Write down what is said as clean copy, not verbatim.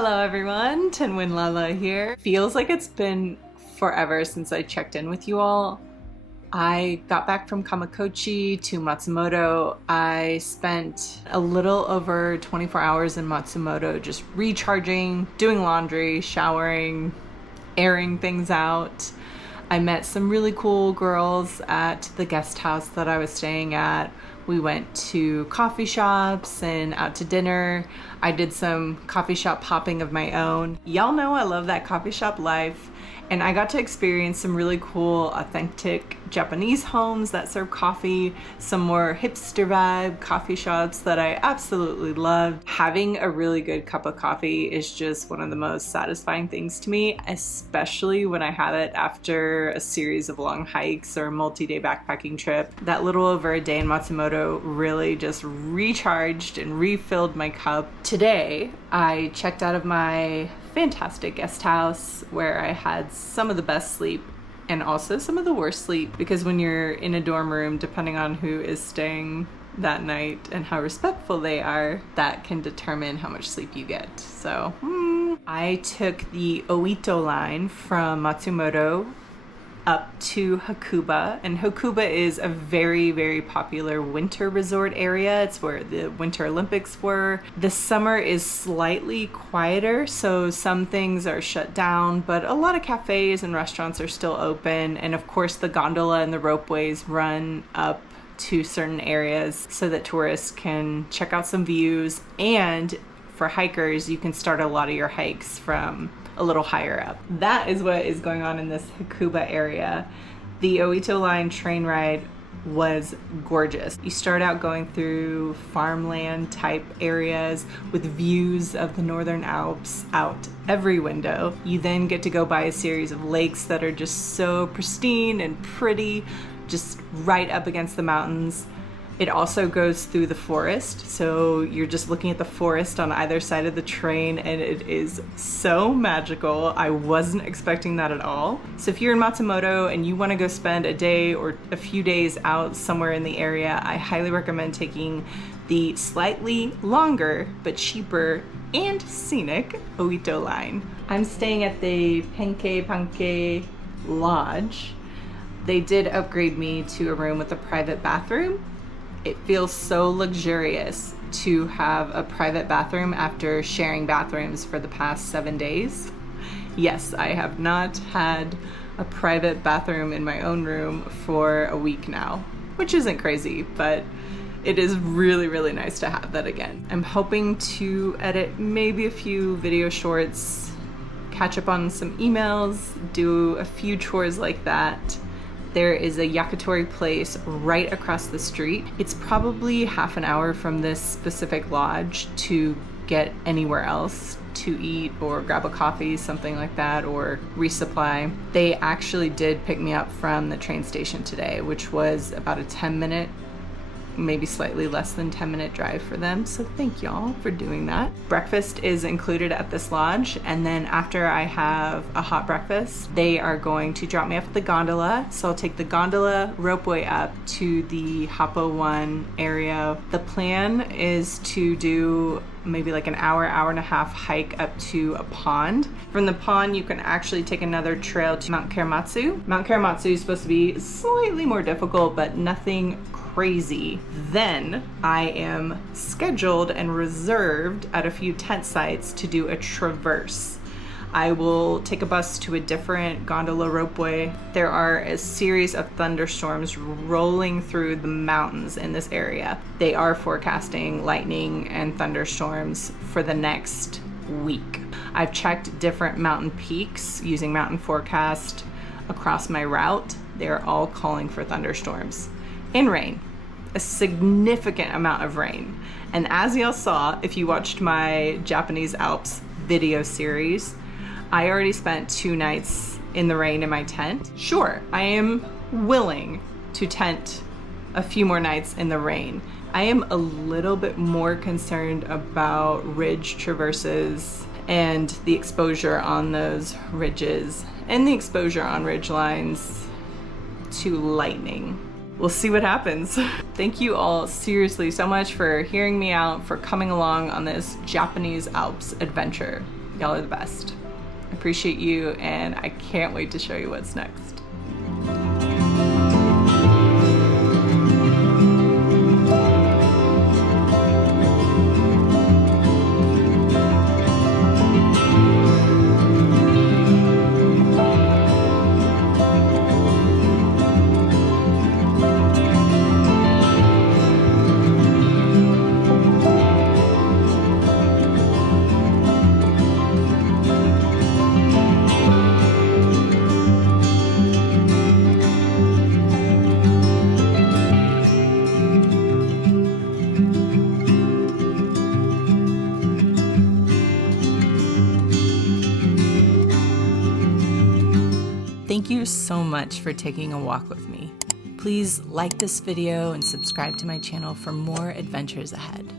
Hello everyone, Tenwin Lala here. Feels like it's been forever since I checked in with you all. I got back from Kamakochi to Matsumoto. I spent a little over 24 hours in Matsumoto just recharging, doing laundry, showering, airing things out. I met some really cool girls at the guest house that I was staying at. We went to coffee shops and out to dinner. I did some coffee shop hopping of my own. Y'all know I love that coffee shop life. And I got to experience some really cool, authentic Japanese homes that serve coffee, some more hipster vibe coffee shops that I absolutely loved. Having a really good cup of coffee is just one of the most satisfying things to me, especially when I have it after a series of long hikes or a multi-day backpacking trip. That little over a day in Matsumoto really just recharged and refilled my cup. Today, I checked out of my fantastic guest house where I had some of the best sleep and also some of the worst sleep, because when you're in a dorm room, depending on who is staying that night and how respectful they are, that can determine how much sleep you get. So I took the Oito line from Matsumoto up to Hakuba, and Hakuba is a very, very popular winter resort area. It's where the Winter Olympics were. The summer is slightly quieter, so some things are shut down, but a lot of cafes and restaurants are still open. And of course, the gondola and the ropeways run up to certain areas so that tourists can check out some views. And for hikers, you can start a lot of your hikes from a little higher up. That is what is going on in this Hakuba area. The Oito line train ride was gorgeous. You start out going through farmland type areas with views of the Northern Alps out every window. You then get to go by a series of lakes that are just so pristine and pretty, just right up against the mountains. It also goes through the forest, so you're just looking at the forest on either side of the train, and it is so magical. I wasn't expecting that at all. So if you're in Matsumoto and you want to go spend a day or a few days out somewhere in the area, I highly recommend taking the slightly longer but cheaper and scenic Oito line. I'm staying at the Panke Lodge. They did upgrade me to a room with a private bathroom. It feels so luxurious to have a private bathroom after sharing bathrooms for the past 7 days. Yes, I have not had a private bathroom in my own room for a week now, which isn't crazy, but it is really, really nice to have that again. I'm hoping to edit maybe a few video shorts, catch up on some emails, do a few chores like that. There is a yakitori place right across the street. It's probably half an hour from this specific lodge to get anywhere else to eat or grab a coffee, something like that, or resupply. They actually did pick me up from the train station today, which was about a 10-minute, maybe slightly less than 10-minute drive for them. So thank y'all for doing that. Breakfast is included at this lodge, and then after I have a hot breakfast, they are going to drop me off at the gondola. So I'll take the gondola ropeway up to the Hoppo 1 area. The plan is to do maybe like an hour and a half hike up to a pond. From the pond, you can actually take another trail to Mount Karamatsu. Mount Karamatsu is supposed to be slightly more difficult, but nothing crazy. Then I am scheduled and reserved at a few tent sites to do a traverse. I will take a bus to a different gondola ropeway. There are a series of thunderstorms rolling through the mountains in this area. They are forecasting lightning and thunderstorms for the next week. I've checked different mountain peaks using Mountain Forecast across my route. They're all calling for thunderstorms and rain. A significant amount of rain. And as y'all saw, if you watched my Japanese Alps video series, I already spent 2 nights in the rain in my tent. Sure, I am willing to tent a few more nights in the rain. I am a little bit more concerned about ridge traverses and the exposure on those ridges and the exposure on ridge lines to lightning. We'll see what happens. Thank you all seriously so much for hearing me out, for coming along on this Japanese Alps adventure. Y'all are the best. I appreciate you, and I can't wait to show you what's next. Thank you so much for taking a walk with me. Please like this video and subscribe to my channel for more adventures ahead.